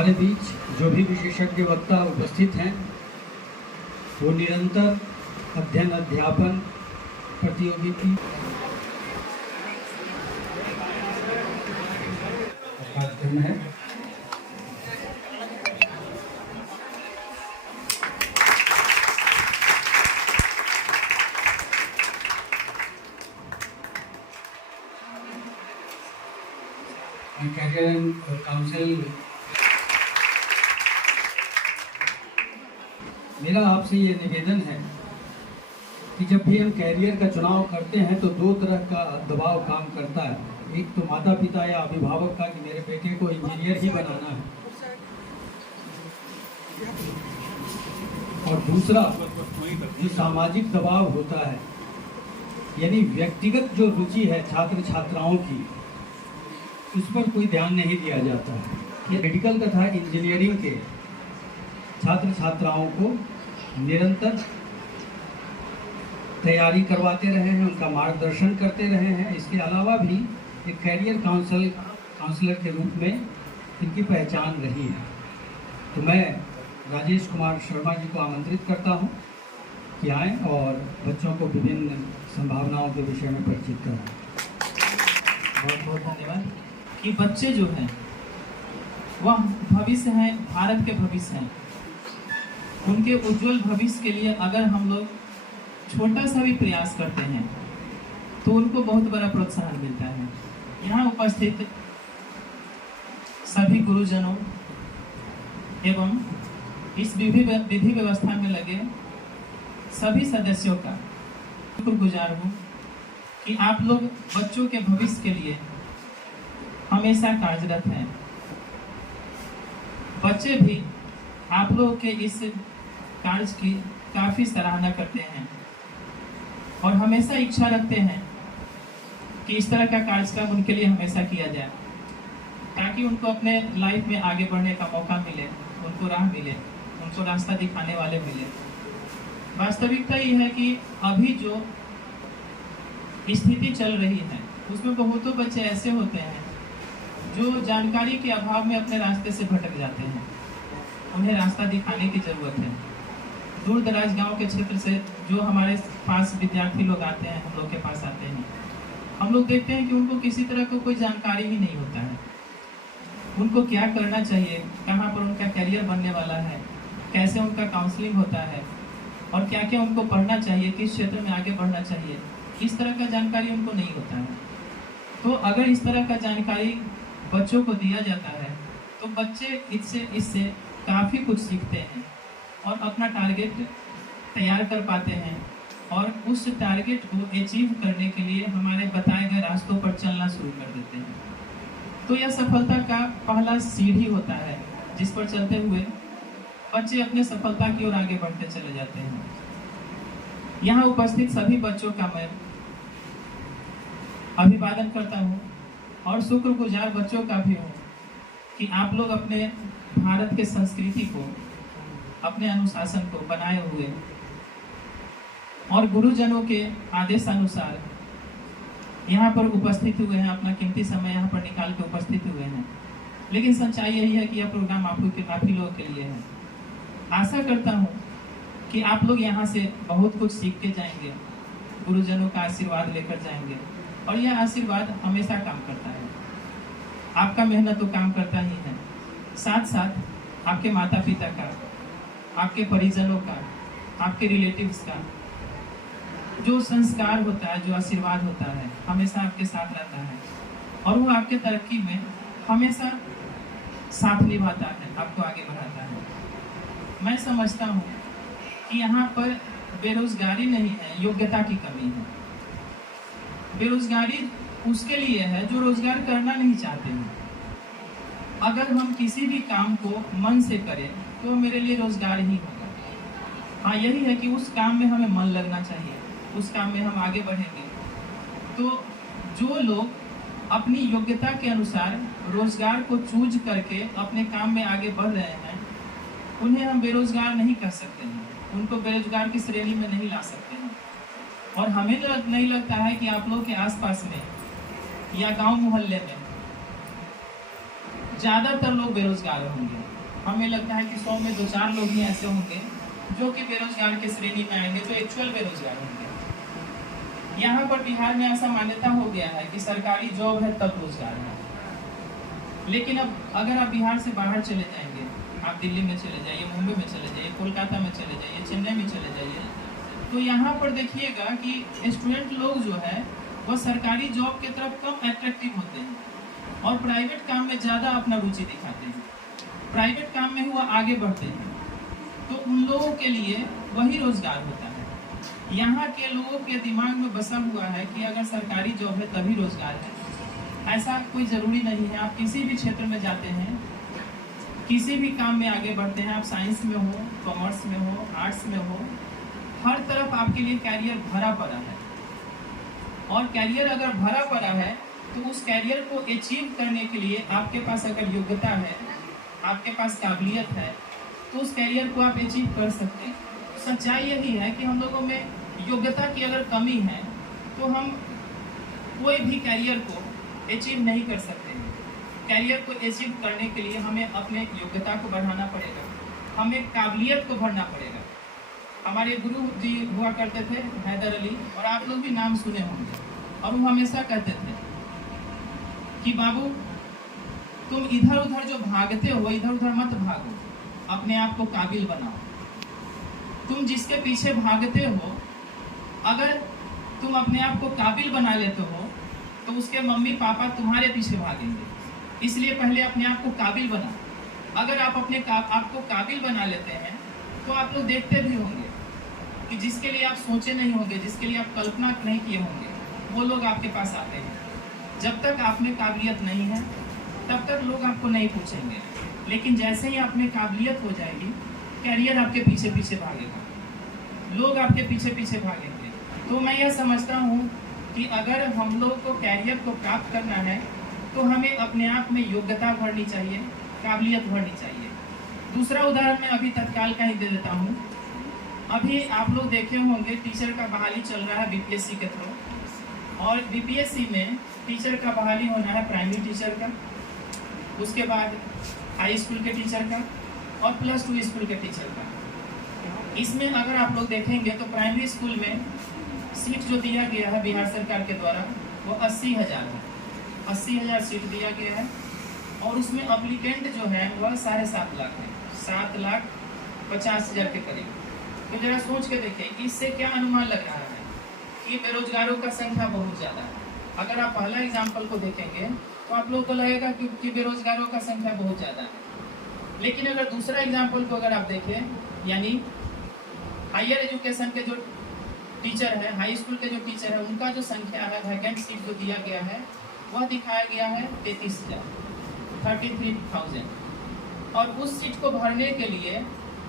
हमारे बीच जो भी विशेषज्ञ वक्ता उपस्थित हैं वो निरंतर अध्ययन अध्यापन प्रतियोगिकी कार्यक्रम है। कैरियर काउंसिल, मेरा आपसे ये निवेदन है कि जब भी हम कैरियर का चुनाव करते हैं तो दो तरह का दबाव काम करता है। एक तो माता पिता या अभिभावक का कि मेरे बेटे को इंजीनियर ही बनाना है, और दूसरा जो सामाजिक दबाव होता है, यानी व्यक्तिगत जो रुचि है छात्र छात्राओं की, उस पर कोई ध्यान नहीं दिया जाता है। ये मेडिकल तथा इंजीनियरिंग के छात्र छात्राओं को निरंतर तैयारी करवाते रहे हैं, उनका मार्गदर्शन करते रहे हैं। इसके अलावा भी एक कैरियर काउंसलर के रूप में इनकी पहचान रही है। तो मैं राजेश कुमार शर्मा जी को आमंत्रित करता हूं कि आएँ और बच्चों को विभिन्न संभावनाओं के विषय में परिचित कराएं। बहुत बहुत धन्यवाद। कि बच्चे जो हैं वह भविष्य हैं, भारत के भविष्य हैं। उनके उज्जवल भविष्य के लिए अगर हम लोग छोटा सा भी प्रयास करते हैं तो उनको बहुत बड़ा प्रोत्साहन मिलता है। यहाँ उपस्थित सभी गुरुजनों एवं इस विधि व्यवस्था में लगे सभी सदस्यों का शुक्रगुजार हूँ कि आप लोग बच्चों के भविष्य के लिए हमेशा कार्यरत हैं। बच्चे भी आप लोगों के इस कार्य की काफ़ी सराहना करते हैं और हमेशा इच्छा रखते हैं कि इस तरह का कार्यक्रम उनके लिए हमेशा किया जाए, ताकि उनको अपने लाइफ में आगे बढ़ने का मौका मिले, उनको राह मिले, उनको रास्ता दिखाने वाले मिले। वास्तविकता ये है कि अभी जो स्थिति चल रही है उसमें बहुतों बच्चे ऐसे होते हैं जो जानकारी के अभाव में अपने रास्ते से भटक जाते हैं। उन्हें रास्ता दिखाने की ज़रूरत है। दूर दराज गांव के क्षेत्र से जो हमारे पास विद्यार्थी लोग आते हैं, हम लोग के पास आते हैं, हम लोग देखते हैं कि उनको किसी तरह का कोई जानकारी ही नहीं होता है। उनको क्या करना चाहिए, कहाँ पर उनका करियर बनने वाला है, कैसे उनका काउंसलिंग होता है और क्या क्या उनको पढ़ना चाहिए, किस क्षेत्र में आगे बढ़ना चाहिए, इस तरह का जानकारी उनको नहीं होता है। तो अगर इस तरह का जानकारी बच्चों को दिया जाता है तो बच्चे इससे काफ़ी कुछ सीखते हैं और अपना टारगेट तैयार कर पाते हैं और उस टारगेट को अचीव करने के लिए हमारे बताए गए रास्तों पर चलना शुरू कर देते हैं। तो यह सफलता का पहला सीढ़ी होता है जिस पर चलते हुए बच्चे अपने सफलता की ओर आगे बढ़ते चले जाते हैं। यहाँ उपस्थित सभी बच्चों का मैं अभिवादन करता हूँ और शुक्रगुजार बच्चों का भी हूँ कि आप लोग अपने भारत के संस्कृति को, अपने अनुशासन को बनाए हुए और गुरुजनों के आदेशानुसार यहाँ पर उपस्थित हुए हैं, अपना कीमती समय यहाँ पर निकाल के उपस्थित हुए हैं। लेकिन सच्चाई यही है कि यह प्रोग्राम आप ही लोगों के लिए है। आशा करता हूँ कि आप लोग यहाँ से बहुत कुछ सीख के जाएंगे, गुरुजनों का आशीर्वाद लेकर जाएंगे और यह आशीर्वाद हमेशा काम करता है। आपका मेहनत तो काम करता ही है, साथ साथ आपके माता पिता का, आपके परिजनों का, आपके रिलेटिव्स का जो संस्कार होता है, जो आशीर्वाद होता है, हमेशा आपके साथ रहता है और वो आपके तरक्की में हमेशा साथ निभाता है, आपको आगे बढ़ाता है। मैं समझता हूँ कि यहाँ पर बेरोजगारी नहीं है, योग्यता की कमी है। बेरोजगारी उसके लिए है जो रोजगार करना नहीं चाहते हैं। अगर हम किसी भी काम को मन से करें तो मेरे लिए रोजगार ही होगा। हाँ, यही है कि उस काम में हमें मन लगना चाहिए, उस काम में हम आगे बढ़ेंगे। तो जो लोग अपनी योग्यता के अनुसार रोजगार को चूज करके अपने काम में आगे बढ़ रहे हैं, उन्हें हम बेरोजगार नहीं कर सकते हैं, उनको बेरोजगार की श्रेणी में नहीं ला सकते हैं। और हमें नहीं लगता है कि आप लोग के आसपास में या गांव मोहल्ले में ज़्यादातर लोग बेरोजगार होंगे। हमें लगता है कि 100 में 2-4 लोग ही ऐसे होंगे जो कि बेरोजगार के श्रेणी में आएंगे, जो एक्चुअल बेरोजगार होंगे। यहाँ पर बिहार में ऐसा मान्यता हो गया है कि सरकारी जॉब है तब रोजगार है। लेकिन अब अगर आप बिहार से बाहर चले जाएंगे, आप दिल्ली में चले जाइए, मुंबई में चले जाइए, कोलकाता में चले जाइए, चेन्नई में चले जाइए, तो यहाँ पर देखिएगा कि स्टूडेंट लोग जो है वो सरकारी जॉब की तरफ कम अट्रैक्टिव होते हैं और प्राइवेट काम में ज़्यादा अपना रुचि दिखाते हैं। प्राइवेट काम में वो आगे बढ़ते हैं, तो उन लोगों के लिए वही रोजगार होता है। यहाँ के लोगों के दिमाग में बसा हुआ है कि अगर सरकारी जॉब है तभी रोजगार है। ऐसा कोई ज़रूरी नहीं है। आप किसी भी क्षेत्र में जाते हैं, किसी भी काम में आगे बढ़ते हैं, आप साइंस में हो, कॉमर्स में हो, आर्ट्स में हो, हर तरफ आपके लिए कैरियर भरा पड़ा है। और कैरियर अगर भरा पड़ा है तो उस कैरियर को अचीव करने के लिए आपके पास अगर योग्यता है, आपके पास काबिलियत है, तो उस कैरियर को आप अचीव कर सकते हैं। सच्चाई यही है कि हम लोगों में योग्यता की अगर कमी है तो हम कोई भी कैरियर को अचीव नहीं कर सकते हैं। कैरियर को अचीव करने के लिए हमें अपने योग्यता को बढ़ाना पड़ेगा, हमें काबिलियत को बढ़ाना पड़ेगा। हमारे गुरु जी हुआ करते थे हैदर अली, और आप लोग भी नाम सुने होंगे, और वो हमेशा कहते थे कि बाबू तुम इधर उधर जो भागते हो, इधर उधर मत भागो, अपने आप को काबिल बनाओ। तुम जिसके पीछे भागते हो, अगर तुम अपने आप को काबिल बना लेते हो तो उसके मम्मी पापा तुम्हारे पीछे भागेंगे। इसलिए पहले अपने आप को काबिल बनाओ। अगर आप अपने आप को काबिल बना लेते हैं तो आप लोग देखते भी होंगे कि जिसके लिए आप सोचे नहीं होंगे, जिसके लिए आप कल्पना नहीं किए होंगे, वो लोग आपके पास आते हैं। जब तक आप में काबिलियत नहीं है तब तक लोग आपको नहीं पूछेंगे, लेकिन जैसे ही आप में काबिलियत हो जाएगी, कैरियर आपके पीछे पीछे भागेगा, लोग आपके पीछे पीछे भागेंगे। तो मैं यह समझता हूँ कि अगर हम लोग को कैरियर को प्राप्त करना है तो हमें अपने आप में योग्यता भरनी चाहिए, काबिलियत भरनी चाहिए। दूसरा उदाहरण मैं अभी तत्काल का ही दे देता हूँ। अभी आप लोग देखे होंगे टीचर का बहाली चल रहा है बीपीएससी के थ्रू, और बीपीएससी में टीचर का बहाली होना है प्राइमरी टीचर का, उसके बाद हाई स्कूल के टीचर का, और +2 स्कूल के टीचर का। इसमें अगर आप लोग देखेंगे तो प्राइमरी स्कूल में सीट जो दिया गया है बिहार सरकार के द्वारा वो 80,000 है। 80,000 सीट दिया गया है, और उसमें अप्लीकेंट जो है वह 7.5 लाख है, 7,50,000 के करीब। तो जरा सोच के देखिए, इससे क्या अनुमान लग रहा है कि बेरोजगारों का संख्या बहुत ज़्यादा है। अगर आप पहला एग्जाम्पल को देखेंगे तो आप लोग को लगेगा कि बेरोजगारों का संख्या बहुत ज़्यादा है। लेकिन अगर दूसरा एग्जाम्पल को अगर आप देखें, यानी हायर एजुकेशन के जो टीचर है, हाई स्कूल के जो टीचर है, उनका जो संख्या है, वैकेंट सीट जो दिया गया है वह दिखाया गया है 33,000। और उस सीट को भरने के लिए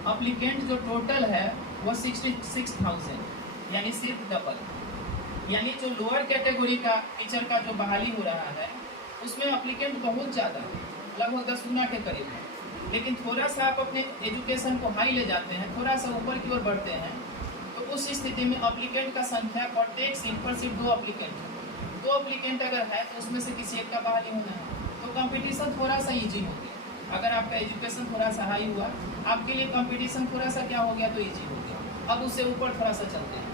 अप्लीकेंट जो टोटल है वह 66,000, यानी सिर्फ डबल। यानी जो लोअर कैटेगरी का टीचर का जो बहाली हो रहा है उसमें अप्लीकेंट बहुत ज़्यादा है, लगभग 10 गुना के करीब है। लेकिन थोड़ा सा आप अपने एजुकेशन को हाई ले जाते हैं, थोड़ा सा ऊपर की ओर बढ़ते हैं, तो उस स्थिति में अप्लीकेंट का संख्या प्रत्येक सीट पर सिर्फ 2 अप्लीकेंट है। 2 अप्लीकेंट अगर है तो उसमें से किसी एक का बहाली होना है, तो कंपटीशन थोड़ा सा ईजी हो गया। अगर आपका एजुकेशन थोड़ा सा हाई हुआ, आपके लिए कंपटीशन थोड़ा सा क्या हो गया, तो ईजी हो गया। अब उससे ऊपर थोड़ा सा चलते हैं,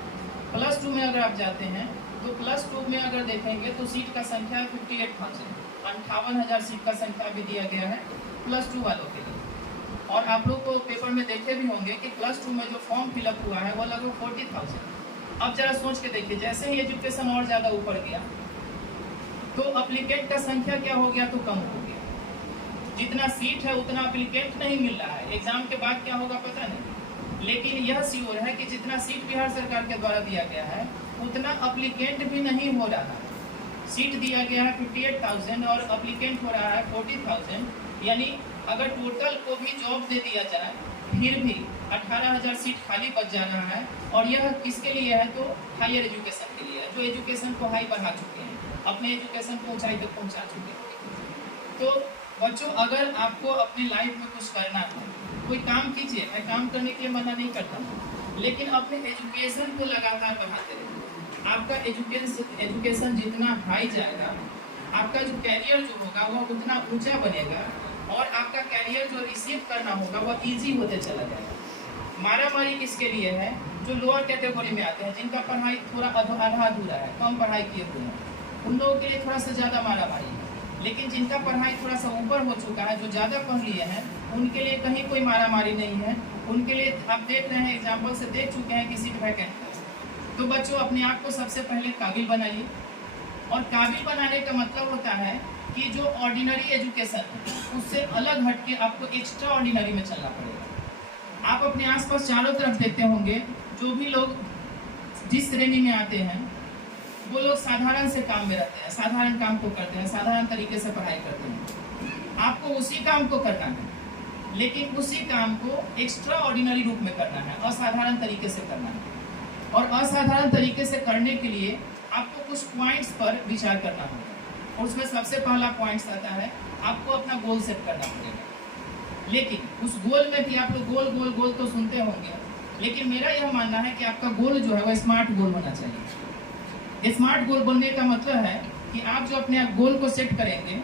+2 में अगर आप जाते हैं तो +2 में अगर देखेंगे तो सीट का संख्या 58,000, 58,000 सीट का संख्या भी दिया गया है +2 वालों के लिए। और आप लोग को पेपर में देखे भी होंगे कि +2 में जो फॉर्म फिलअप हुआ है वो लगभग 40,000। अब जरा सोच के देखिए, जैसे ही एजुकेशन और ज़्यादा ऊपर गया तो अप्लीकेंट का संख्या क्या हो गया, तो कम हो गया। जितना सीट है उतना अप्लीकेंट नहीं मिल रहा है। एग्जाम के बाद क्या होगा पता नहीं, लेकिन यह श्योर है कि जितना सीट बिहार सरकार के द्वारा दिया गया है उतना अप्लीकेंट भी नहीं हो रहा है। सीट दिया गया है 58,000 और अप्लीकेंट हो रहा है 40,000, यानी अगर टोटल को भी जॉब दे दिया जाए फिर भी 18,000 सीट खाली बच जा रहा है। और यह किसके लिए है, तो हायर एजुकेशन के लिए है, जो एजुकेशन को हाई बढ़ा चुके हैं, अपने एजुकेशन को ऊंचाई तक पहुंचा चुके हैं। तो बच्चों, अगर आपको अपनी लाइफ में कुछ करना है, कोई काम कीजिए, मैं काम करने के लिए मना नहीं करता हूँ, लेकिन अपने एजुकेशन को लगातार बढ़ाते रहिए। आपका एजुकेशन जितना हाई जाएगा, आपका जो कैरियर जो होगा वह उतना ऊंचा बनेगा, और आपका कैरियर जो रिसीव करना होगा वो ईजी होते चला जाएगा। मारामारी किसके लिए है? जो लोअर कैटेगरी में आते हैं, जिनका पढ़ाई थोड़ा आधा अधूरा है, कम पढ़ाई किए हुए हैं, उन लोगों के लिए थोड़ा सा ज़्यादा मारामारी है। लेकिन जिनका पढ़ाई थोड़ा सा ऊपर हो चुका है, जो ज़्यादा पढ़ लिए हैं, उनके लिए कहीं कोई मारामारी नहीं है। उनके लिए आप देख रहे हैं, एग्जाम्पल से देख चुके हैं किसी भी वैकेंट। तो बच्चों अपने आप को सबसे पहले काबिल बनाइए। और काबिल बनाने का मतलब होता है कि जो ऑर्डिनरी एजुकेशन है उससे अलग हटके आपको एक्स्ट्रा ऑर्डिनरी में चलना पड़ेगा। आप अपने आसपास चारों तरफ देखते होंगे, जो भी लोग जिस श्रेणी में आते हैं वो लोग साधारण से काम में रहते हैं, साधारण काम को करते हैं, साधारण तरीके से पढ़ाई करते हैं। आपको उसी काम को करना है, लेकिन उसी काम को एक्स्ट्रा ऑर्डिनरी रूप में करना है, असाधारण तरीके से करना है। और असाधारण तरीके से करने के लिए आपको कुछ पॉइंट्स पर विचार करना होगा। और उसमें सबसे पहला पॉइंट्स आता है, आपको अपना गोल सेट करना पड़ेगा। लेकिन उस गोल में भी आप लोग गोल गोल गोल तो सुनते होंगे, लेकिन मेरा यह मानना है कि आपका गोल जो है वह स्मार्ट गोल होना चाहिए। स्मार्ट गोल बनने का मतलब है कि आप जो अपने गोल को सेट करेंगे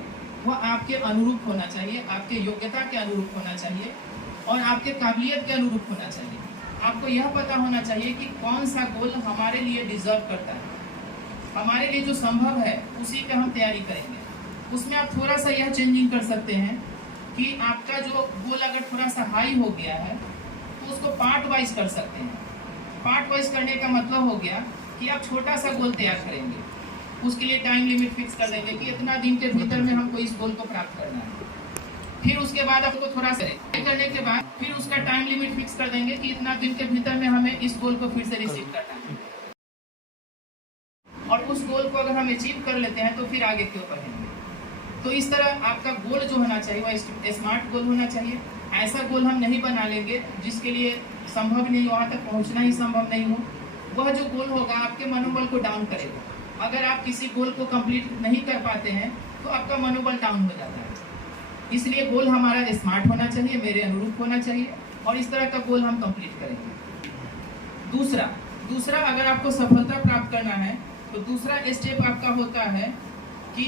वह आपके अनुरूप होना चाहिए, आपके योग्यता के अनुरूप होना चाहिए और आपके काबिलियत के अनुरूप होना चाहिए। आपको यह पता होना चाहिए कि कौन सा गोल हमारे लिए डिजर्व करता है, हमारे लिए जो संभव है उसी पे हम तैयारी करेंगे। उसमें आप थोड़ा सा यह चेंजिंग कर सकते हैं कि आपका जो गोल अगर थोड़ा सा हाई हो गया है तो उसको पार्ट वाइज कर सकते हैं। पार्ट वाइज करने का मतलब हो गया कि आप छोटा सा गोल तैयार करेंगे, उसके लिए टाइम लिमिट फिक्स कर देंगे कि इतना दिन के भीतर में हमको इस गोल को प्राप्त करना है। फिर उसके बाद आपको थोड़ा सा करने के बाद फिर उसका टाइम लिमिट फिक्स कर देंगे कि इतना दिन के भीतर में हमें इस गोल को फिर से रिसीव करना है। और उस गोल को अगर हम अचीव कर लेते हैं तो फिर आगे क्यों बढ़ेंगे। तो इस तरह आपका गोल जो होना चाहिए वह स्मार्ट गोल होना चाहिए। ऐसा गोल हम नहीं बना लेंगे जिसके लिए संभव नहीं, वहाँ तक पहुँचना ही संभव नहीं हो। वह जो गोल होगा आपके मनोबल को डाउन करेगा। अगर आप किसी गोल को कंप्लीट नहीं कर पाते हैं तो आपका मनोबल डाउन हो जाता है। इसलिए गोल हमारा स्मार्ट होना चाहिए, मेरे अनुरूप होना चाहिए और इस तरह का गोल हम कंप्लीट करेंगे। दूसरा अगर आपको सफलता प्राप्त करना है तो दूसरा स्टेप आपका होता है कि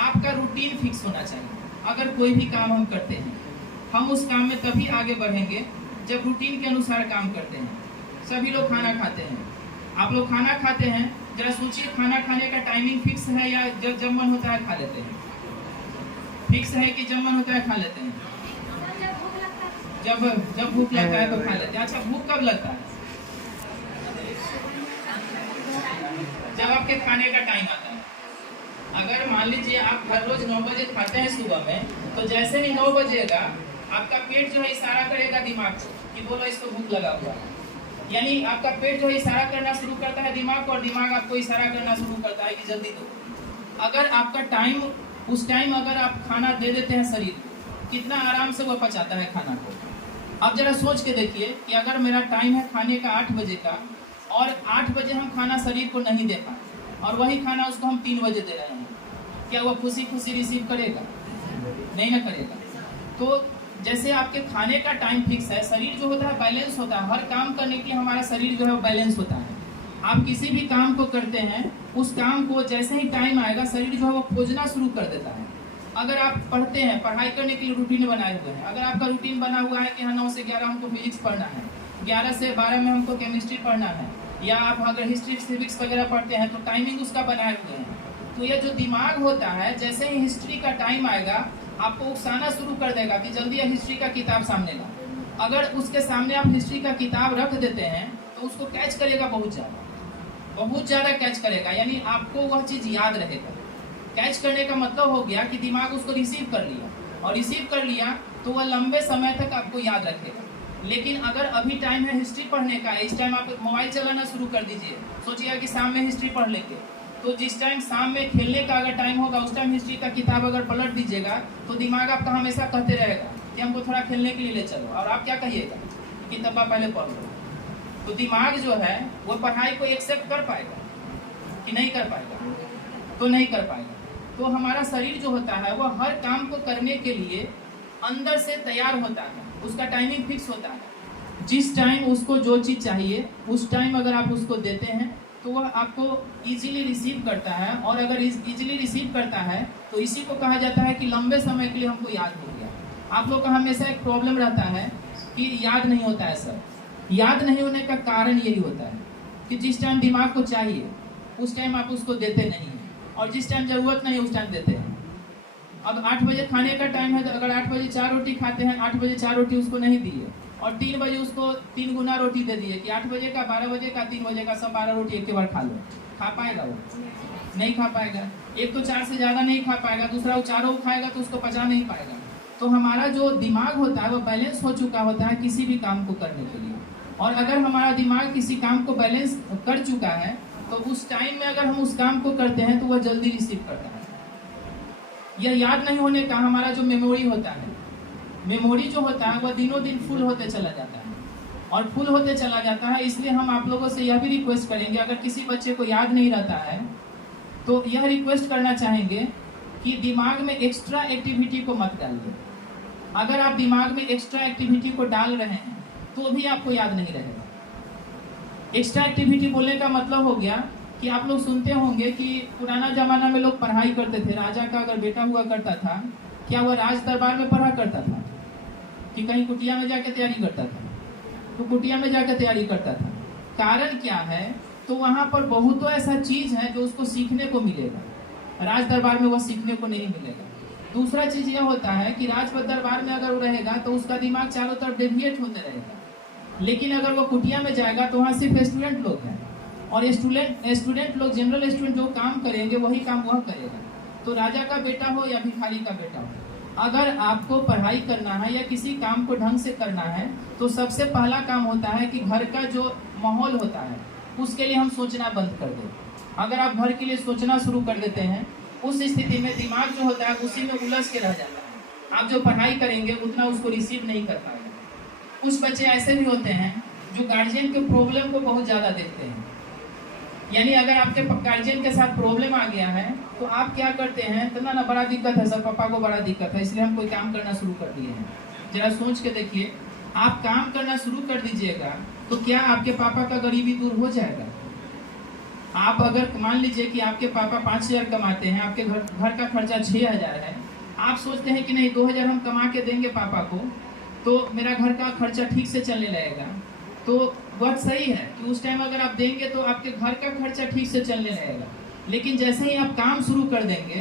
आपका रूटीन फिक्स होना चाहिए। अगर कोई भी काम हम करते हैं, हम उस काम में तभी आगे बढ़ेंगे जब रूटीन के अनुसार काम करते हैं। सभी लोग खाना खाते हैं, आप लोग खाना खाते हैं, जरा सोचिए खाना खाने का टाइमिंग फिक्स है या जब मन होता है खा लेते हैं? फिक्स है कि जब मन होता है खा लेते हैं? जब भूख लगता है तो खा लेते हैं। अच्छा, भूख कब लगता है? जब आपके खाने का टाइम आता है। अगर मान लीजिए आप हर रोज 9 बजे खाते हैं सुबह में, तो जैसे ही 9 बजेगा आपका पेट जो है इशारा करेगा दिमाग को कि बोलो इसको भूख लगा हुआ है। यानी आपका पेट जो है इशारा करना शुरू करता है दिमाग को और दिमाग आपको इशारा करना शुरू करता है कि जल्दी दो। अगर आपका टाइम उस टाइम अगर आप खाना दे देते हैं शरीर को, कितना आराम से वो पचाता है खाना को। अब जरा सोच के देखिए कि अगर मेरा टाइम है खाने का 8 बजे का और 8 बजे हम खाना शरीर को नहीं दे पाए और वही खाना उसको हम 3 बजे दे रहे हैं, क्या वो खुशी खुशी रिसीव करेगा? नहीं ना करेगा। तो जैसे आपके खाने का टाइम फिक्स है, शरीर जो होता है बैलेंस होता है। हर काम करने के लिए हमारा शरीर जो है बैलेंस होता है। आप किसी भी काम को करते हैं, उस काम को जैसे ही टाइम आएगा शरीर जो है वो खोजना शुरू कर देता है। अगर आप पढ़ते हैं, पढ़ाई करने के लिए रूटीन बनाए हुए हैं, अगर आपका रूटीन बना हुआ है कि हाँ 9 से 11 हमको फिजिक्स पढ़ना है, 11 से 12 में हमको केमिस्ट्री पढ़ना है, या आप अगर हिस्ट्री सिविक्स वगैरह पढ़ते हैं तो टाइमिंग उसका बनाए हुए हैं, तो यह जो दिमाग होता है जैसे ही हिस्ट्री का टाइम आएगा आपको उकसाना शुरू कर देगा कि जल्दी हिस्ट्री का किताब सामने ला। अगर उसके सामने आप हिस्ट्री का किताब रख देते हैं तो उसको कैच करेगा बहुत ज़्यादा कैच करेगा। यानी आपको वह चीज़ याद रहेगा। कैच करने का मतलब हो गया कि दिमाग उसको रिसीव कर लिया, और रिसीव कर लिया तो वह लंबे समय तक आपको याद रखेगा। लेकिन अगर अभी टाइम है हिस्ट्री पढ़ने का, इस टाइम आप मोबाइल चलाना शुरू कर दीजिए, सोचिए कि शाम में हिस्ट्री पढ़ लेंगे, तो जिस टाइम शाम में खेलने का अगर टाइम होगा उस टाइम हिस्ट्री का किताब अगर पलट दीजिएगा तो दिमाग आपका हमेशा कहते रहेगा कि हमको थोड़ा खेलने के लिए ले चलो, और आप क्या कहिएगा कि तब्बा पहले पढ़ लो। तो दिमाग जो है वो पढ़ाई को एक्सेप्ट कर पाएगा कि नहीं कर पाएगा? तो नहीं कर पाएगा। तो हमारा शरीर जो होता है वो हर काम को करने के लिए अंदर से तैयार होता है, उसका टाइमिंग फिक्स होता है। जिस टाइम उसको जो चीज़ चाहिए उस टाइम अगर आप उसको देते हैं तो वह आपको इजीली रिसीव करता है, और अगर इजीली रिसीव करता है तो इसी को कहा जाता है कि लंबे समय के लिए हमको याद हो गया। आप लोग का हमेशा एक प्रॉब्लम रहता है कि याद नहीं होता है सर। याद नहीं होने का कारण यही होता है कि जिस टाइम दिमाग को चाहिए उस टाइम आप उसको देते नहीं हैं, और जिस टाइम जरूरत नहीं उस टाइम देते हैं। अब 8 बजे खाने का टाइम है, तो अगर 8 बजे 4 रोटी खाते हैं, 8 बजे 4 रोटी उसको नहीं दिए और 3 बजे उसको 3 गुना रोटी दे दिए कि 8 बजे का, 12 बजे का, 3 बजे का, सब 12 रोटी एक के बार खा लो, खा पाएगा वो? नहीं खा पाएगा। एक तो 4 से ज़्यादा नहीं खा पाएगा, दूसरा वो चारों खाएगा तो उसको पचा नहीं पाएगा। तो हमारा जो दिमाग होता है वो बैलेंस हो चुका होता है किसी भी काम को करने के लिए, और अगर हमारा दिमाग किसी काम को बैलेंस कर चुका है तो उस टाइम में अगर हम उस काम को करते हैं तो वह जल्दी रिसीव करता है। यह याद नहीं होने का हमारा जो मेमोरी होता है, मेमोरी जो होता है वह दिनों दिन फुल होते चला जाता है, और फुल होते चला जाता है। इसलिए हम आप लोगों से यह भी रिक्वेस्ट करेंगे, अगर किसी बच्चे को याद नहीं रहता है तो यह रिक्वेस्ट करना चाहेंगे कि दिमाग में एक्स्ट्रा एक्टिविटी को मत डालिए। अगर आप दिमाग में एक्स्ट्रा एक्टिविटी को डाल रहे हैं तो भी आपको याद नहीं रहेगा। एक्स्ट्रा एक्टिविटी बोलने का मतलब हो गया कि आप लोग सुनते होंगे कि पुराना जमाना में लोग पढ़ाई करते थे। राजा का अगर बेटा हुआ करता था, क्या वह राज दरबार में पढ़ा करता था कि कहीं कुटिया में जाकर तैयारी करता था? तो कुटिया में जाकर तैयारी करता था। कारण क्या है? तो वहाँ पर बहुत ऐसा चीज है जो उसको सीखने को मिलेगा, राज दरबार में वह सीखने को नहीं मिलेगा। दूसरा चीज यह होता है कि राज दरबार में अगर वो रहेगा तो उसका दिमाग चारों तरफ डेविएट होते रहेगा, लेकिन अगर वो कुटिया में जाएगा तो वहाँ सिर्फ स्टूडेंट लोग हैं, और स्टूडेंट लोग, जनरल स्टूडेंट जो काम करेंगे वही काम वह करेगा। तो राजा का बेटा हो या भिखारी का बेटा हो, अगर आपको पढ़ाई करना है या किसी काम को ढंग से करना है तो सबसे पहला काम होता है कि घर का जो माहौल होता है उसके लिए हम सोचना बंद कर दें। अगर आप घर के लिए सोचना शुरू कर देते हैं, उस स्थिति में दिमाग जो होता है उसी में उलझ के रह जाता है। आप जो पढ़ाई करेंगे उतना उसको रिसीव नहीं कर पाएंगे। कुछ बच्चे ऐसे भी होते हैं जो गार्जियन के प्रॉब्लम को बहुत ज़्यादा देखते हैं, यानी अगर आपके गार्जियन के साथ प्रॉब्लम आ गया है तो आप क्या करते हैं, तो ना बड़ा दिक्कत है सर, पापा को बड़ा दिक्कत है इसलिए हम कोई काम करना शुरू कर दिए हैं। जरा सोच के देखिए, आप काम करना शुरू कर दीजिएगा तो क्या आपके पापा का गरीबी दूर हो जाएगा? आप अगर मान लीजिए कि आपके पापा 5,000 कमाते हैं, आपके घर का खर्चा 6,000 है, आप सोचते हैं कि नहीं 2,000 हम कमा के देंगे पापा को तो मेरा घर का खर्चा ठीक से चलने लगेगा। तो बात सही है कि उस टाइम अगर आप देंगे तो आपके घर का खर्चा ठीक से चलने लगेगा, लेकिन जैसे ही आप काम शुरू कर देंगे,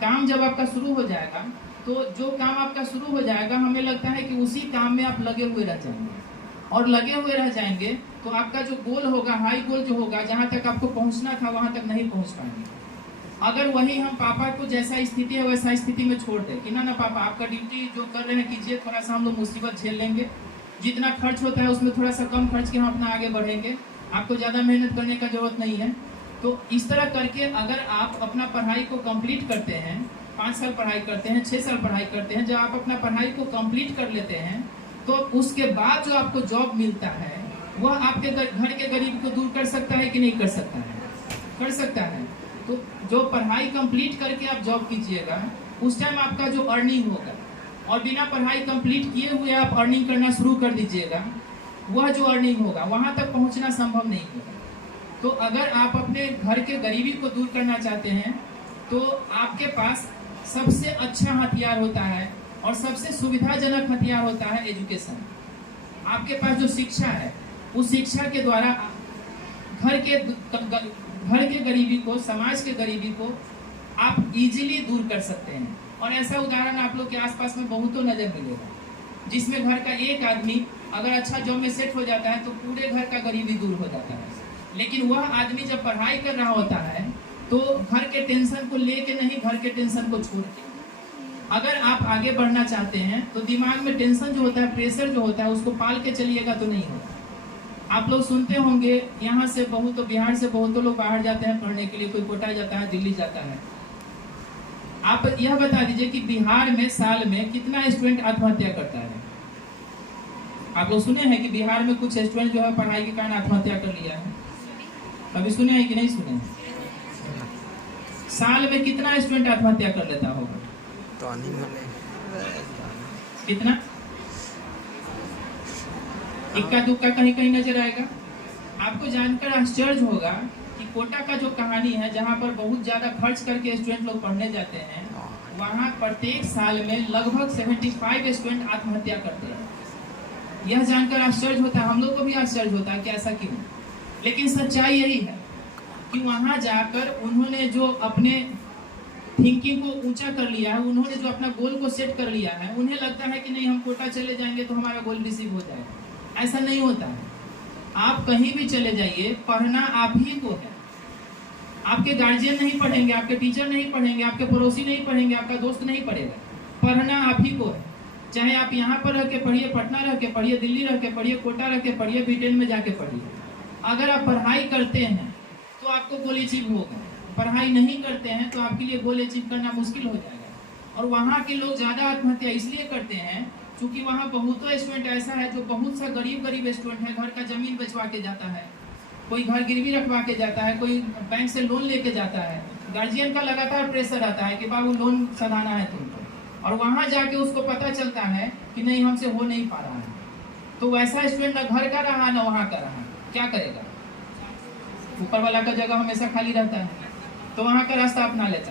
काम जब आपका शुरू हो जाएगा तो जो काम आपका शुरू हो जाएगा हमें लगता है कि उसी काम में आप लगे हुए रह जाएंगे, और लगे हुए रह जाएंगे तो आपका जो गोल होगा, हाई गोल जो होगा, जहाँ तक आपको पहुँचना था वहाँ तक नहीं पहुँच पाएंगे। अगर वही हम पापा को जैसा स्थिति है वैसा स्थिति में छोड़ दें कि ना पापा आपका ड्यूटी जो कर रहे हैं कीजिए, थोड़ा सा हम लोग मुसीबत झेल लेंगे, जितना खर्च होता है उसमें थोड़ा सा कम खर्च के हम अपना आगे बढ़ेंगे, आपको ज़्यादा मेहनत करने का जरूरत नहीं है। तो इस तरह करके अगर आप अपना पढ़ाई को कंप्लीट करते हैं, 5 साल पढ़ाई करते हैं, 6 साल पढ़ाई करते हैं, जब आप अपना पढ़ाई को कंप्लीट कर लेते हैं तो उसके बाद जो आपको जॉब मिलता है वह आपके घर के गरीब को दूर कर सकता है कि नहीं कर सकता है? कर सकता है। तो जो पढ़ाई कंप्लीट करके आप जॉब कीजिएगा उस टाइम आपका जो अर्निंग होगा, और बिना पढ़ाई कंप्लीट किए हुए आप अर्निंग करना शुरू कर दीजिएगा, वह जो अर्निंग होगा वहाँ तक पहुँचना संभव नहीं होगा। तो अगर आप अपने घर के गरीबी को दूर करना चाहते हैं तो आपके पास सबसे अच्छा हथियार होता है और सबसे सुविधाजनक हथियार होता है एजुकेशन। आपके पास जो शिक्षा है उस शिक्षा के द्वारा घर के गरीबी को, समाज के गरीबी को आप इजीली दूर कर सकते हैं। और ऐसा उदाहरण आप लोग के आसपास में बहुतों नजर मिलेगा, जिसमें घर का एक आदमी अगर अच्छा जॉब में सेट हो जाता है तो पूरे घर का गरीबी दूर हो जाता है। लेकिन वह आदमी जब पढ़ाई कर रहा होता है तो घर के टेंशन को लेके नहीं, घर के टेंशन को छोड़ के अगर आप आगे बढ़ना चाहते हैं तो दिमाग में टेंशन जो होता है, प्रेशर जो होता है, उसको पाल के चलिएगा तो नहीं होगा। आप लोग सुनते होंगे यहाँ से बहुत, बिहार से बहुतों लोग बाहर जाते हैं पढ़ने के लिए, कोई कोटा जाता है, दिल्ली जाता है। आप यह बता दीजिए कि बिहार में साल में कितना स्टूडेंट आत्महत्या करता है? आप लोग सुने हैं कि बिहार में कुछ स्टूडेंट जो है पढ़ाई के कारण आत्महत्या कर लिया है? कभी सुने हैं कि नहीं सुने? साल में कितना स्टूडेंट आत्महत्या कर लेता होगा? तो कितना? इक्का दुक्का कहीं कहीं नजर आएगा। आपको जानकर आश्चर्य होगा कि कोटा का जो कहानी है, जहाँ पर बहुत ज्यादा खर्च करके स्टूडेंट लोग पढ़ने जाते हैं, वहाँ प्रत्येक साल में लगभग 75 स्टूडेंट आत्महत्या करते हैं। यह जानकर आश्चर्य होता है, हम लोग को भी आश्चर्य होता है कि ऐसा क्यों। लेकिन सच्चाई यही है कि वहाँ जाकर उन्होंने जो अपने थिंकिंग को ऊंचा कर लिया है, उन्होंने जो अपना गोल को सेट कर लिया है, उन्हें लगता है कि नहीं हम कोटा चले जाएंगे तो हमारा गोल रिसीव हो जाएगा। ऐसा नहीं होता है। आप कहीं भी चले जाइए, पढ़ना आप ही को है। आपके गार्जियन नहीं पढ़ेंगे, आपके टीचर नहीं पढ़ेंगे, आपके पड़ोसी नहीं पढ़ेंगे, आपका दोस्त नहीं पढ़ेगा। पढ़ना आप ही को है। चाहे आप यहाँ पर रह के पढ़िए, पटना रह के पढ़िए, दिल्ली रह के पढ़िए, कोटा रह के पढ़िए, ब्रिटेन में जाके पढ़िए। अगर आप पढ़ाई करते हैं तो आपको गोल अचीव होगा। पढ़ाई नहीं करते हैं तो आपके लिए गोल अचीव करना मुश्किल हो जाएगा। और वहाँ के लोग ज़्यादा आत्महत्या इसलिए करते हैं क्योंकि वहाँ बहुतों स्टूडेंट ऐसा है जो बहुत सा गरीब स्टूडेंट है, घर का जमीन बेचवा के जाता है, कोई घर गिरवी रखवा के जाता है, कोई बैंक से लोन लेके जाता है। गार्जियन का लगातार प्रेशर रहता है कि बाबू लोन सधाना है तुमको, और वहाँ जाके उसको पता चलता है कि नहीं हमसे हो नहीं पा रहा है, तो वैसा स्टूडेंट ना घर का रहा ना वहाँ का रहा, क्या करेगा। ऊपर वाला का जगह हमेशा खाली रहता है, तो वहाँ का रास्ता अपना लेता है।